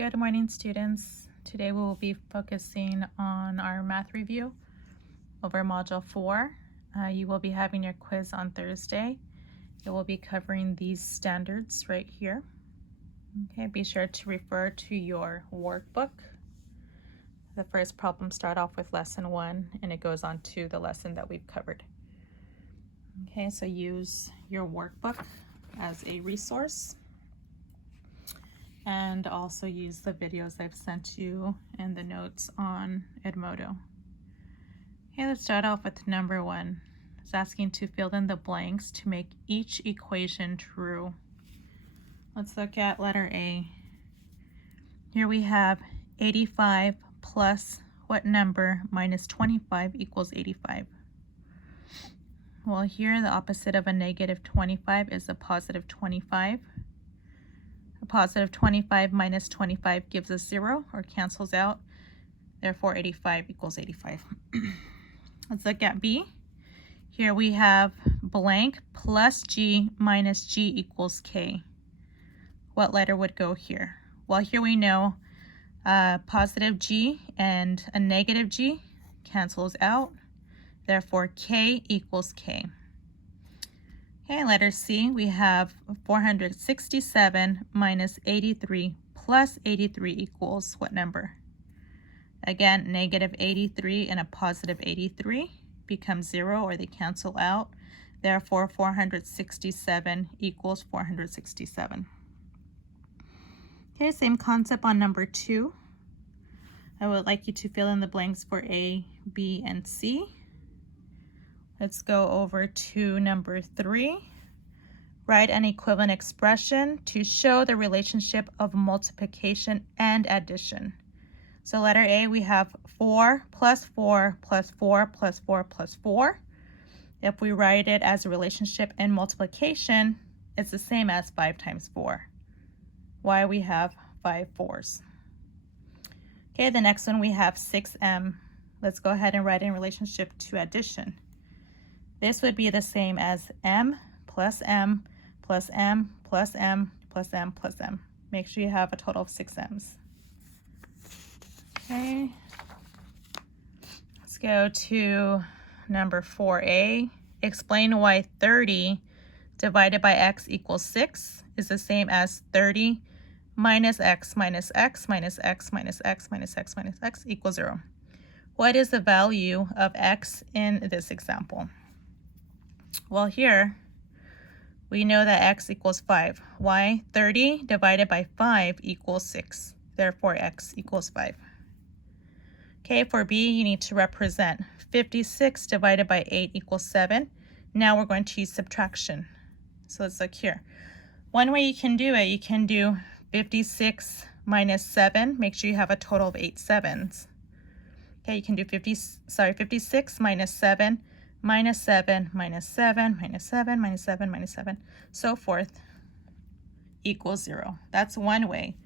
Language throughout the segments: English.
Good morning, students. Today we will be focusing on our math review over Module 4. You will be having your quiz on Thursday. It will be covering these standards right here. Okay, be sure to refer to your workbook. The first problem start off with lesson 1 and it goes on to the lesson that we've covered. Okay, so use your workbook as a resource. And also use the videos I've sent you and the notes on Edmodo. Okay, let's start off with number 1. It's asking to fill in the blanks to make each equation true. Let's look at letter A. Here we have 85 plus what number minus 25 equals 85? Well, here the opposite of a negative 25 is a positive 25. A positive 25 minus 25 gives us 0 or cancels out. Therefore, 85 equals 85. Let's look at B. Here we have blank plus G minus G equals K. What letter would go here? Well, here we know positive G and a negative G cancels out. Therefore, K equals K. Okay, letter C, we have 467 minus 83 plus 83 equals what number? Again, negative 83 and a positive 83 becomes 0 or they cancel out. Therefore, 467 equals 467. Okay, same concept on number 2. I would like you to fill in the blanks for A, B, and C. Let's go over to number 3. Write an equivalent expression to show the relationship of multiplication and addition. So letter A, we have 4 plus 4 plus 4 plus 4 plus 4. If we write it as a relationship and multiplication, it's the same as 5 times 4. Why we have 5 4s. Okay, the next one we have 6m. Let's go ahead and write in relationship to addition. This would be the same as m plus m plus m plus m plus m plus m. Make sure you have a total of 6 m's. Okay. Let's go to number 4a. Explain why 30 divided by x equals 6 is the same as 30 minus x minus x minus x minus x minus x minus x equals 0. What is the value of x in this example? Well, here we know that x equals 5. Why? 30 divided by 5 equals 6. Therefore, x equals 5. Okay, for B, you need to represent 56 divided by 8 equals 7. Now we're going to use subtraction. So let's look here. One way you can do it, you can do 56 minus 7. Make sure you have a total of 8 sevens. Okay, you can do 56 minus 7 minus 7 minus 7 minus 7 minus 7 minus 7, so forth, equals 0. That's one way.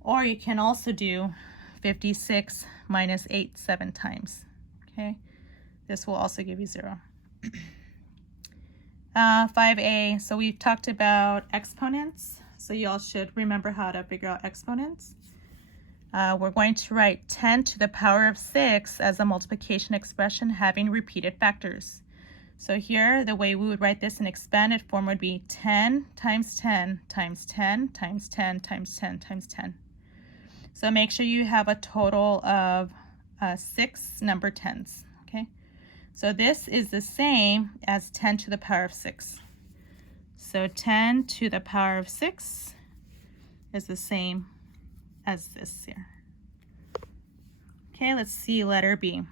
Or you can also do 56 minus 8 7 times. Okay, this will also give you 0. 5a, so we've talked about exponents, so you all should remember how to figure out exponents. We're going to write 10 to the power of 6 as a multiplication expression having repeated factors. So here, the way we would write this in expanded form would be 10 times 10 times 10 times 10 times 10 times 10. So make sure you have a total of 6 number 10s, okay? So this is the same as 10 to the power of 6. So 10 to the power of 6 is the same as this here. Okay, let's see letter B.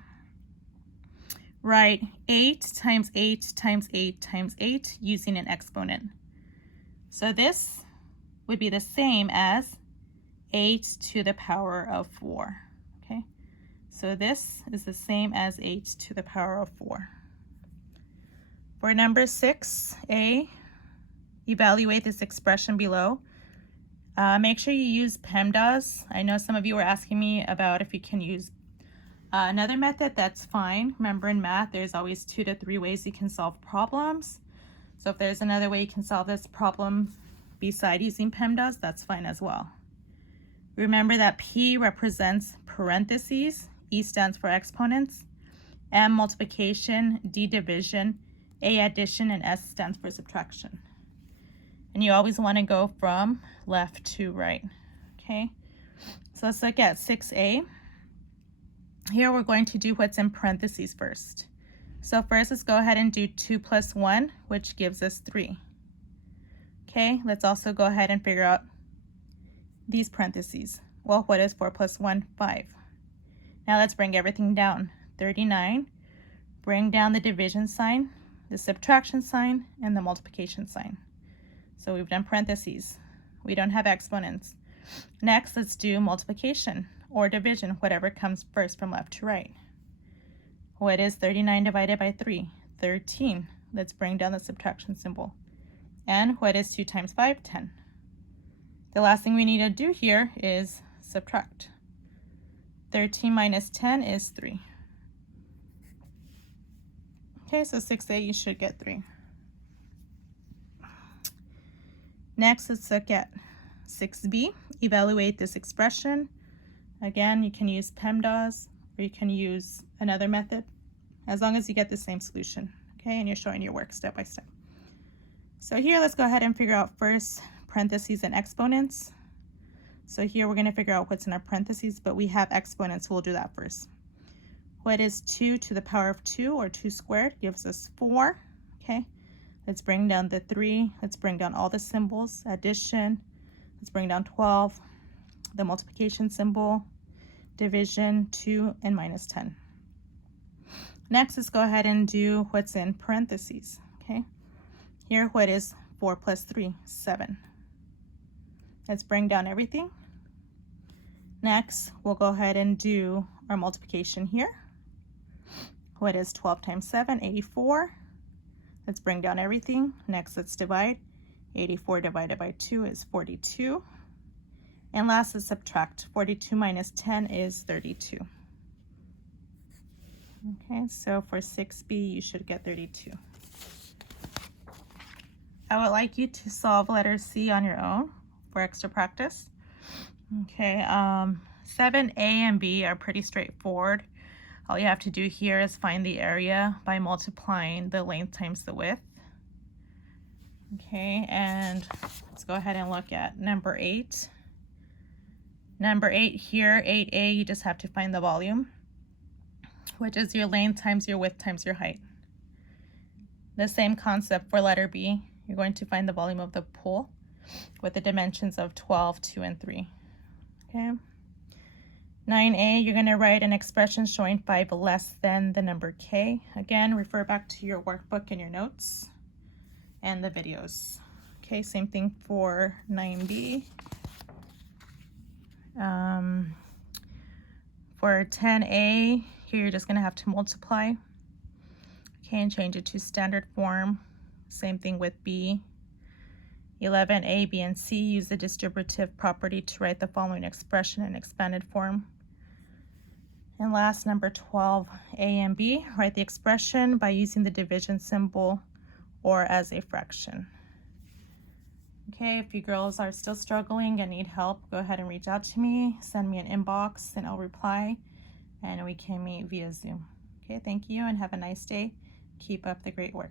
Write 8 times 8 times 8 times 8 using an exponent. So this would be the same as 8 to the power of 4. Okay, so this is the same as 8 to the power of 4. For number 6a, evaluate this expression below. Make sure you use PEMDAS. I know some of you were asking me about if you can use another method. That's fine. Remember, in math, there's always 2 to 3 ways you can solve problems. So if there's another way you can solve this problem beside using PEMDAS, that's fine as well. Remember that P represents parentheses, E stands for exponents, M multiplication, D division, A addition, and S stands for subtraction. And you always want to go from left to right, okay? So let's look at 6A. Here we're going to do what's in parentheses first. So first, let's go ahead and do 2 plus 1, which gives us 3. Okay, let's also go ahead and figure out these parentheses. Well, what is 4 plus 1? 5. Now let's bring everything down. 39, bring down the division sign, the subtraction sign, and the multiplication sign. So we've done parentheses. We don't have exponents. Next, let's do multiplication or division, whatever comes first from left to right. What is 39 divided by 3? 13. Let's bring down the subtraction symbol. And what is 2 times 5? 10. The last thing we need to do here is subtract. 13 minus 10 is 3. Okay, so 6A, you should get 3. Next, let's look at 6B. Evaluate this expression. Again, you can use PEMDAS or you can use another method as long as you get the same solution, okay, and you're showing your work step by step. So here, let's go ahead and figure out first parentheses and exponents. So here we're going to figure out what's in our parentheses, but we have exponents, so we'll do that first. What is 2 to the power of 2, or 2 squared, gives us 4, okay? Let's bring down the 3. Let's bring down all the symbols. Addition. Let's bring down 12. The multiplication symbol. Division, 2, and minus 10. Next, let's go ahead and do what's in parentheses, okay? Here, what is 4 plus 3? 7. Let's bring down everything. Next, we'll go ahead and do our multiplication here. What is 12 times 7? 84. Let's bring down everything. Next, let's divide. 84 divided by 2 is 42. And last, let's subtract. 42 minus 10 is 32. Okay, so for 6B, you should get 32. I would like you to solve letter C on your own for extra practice. Okay, 7A and B are pretty straightforward. All you have to do here is find the area by multiplying the length times the width. Okay, and let's go ahead and look at number 8. Number 8 here, 8A, you just have to find the volume, which is your length times your width times your height. The same concept for letter B. You're going to find the volume of the pool with the dimensions of 12, 2, and 3. Okay. 9A, you're going to write an expression showing 5 less than the number K. Again, refer back to your workbook and your notes and the videos. Okay, same thing for 9B. For 10A, here you're just going to have to multiply. Okay, and change it to standard form. Same thing with B. 11A, B, and C, use the distributive property to write the following expression in expanded form. And last, number 12, A and B, write the expression by using the division symbol or as a fraction. Okay, if you girls are still struggling and need help, go ahead and reach out to me, send me an inbox, and I'll reply, and we can meet via Zoom. Okay, thank you and have a nice day. Keep up the great work.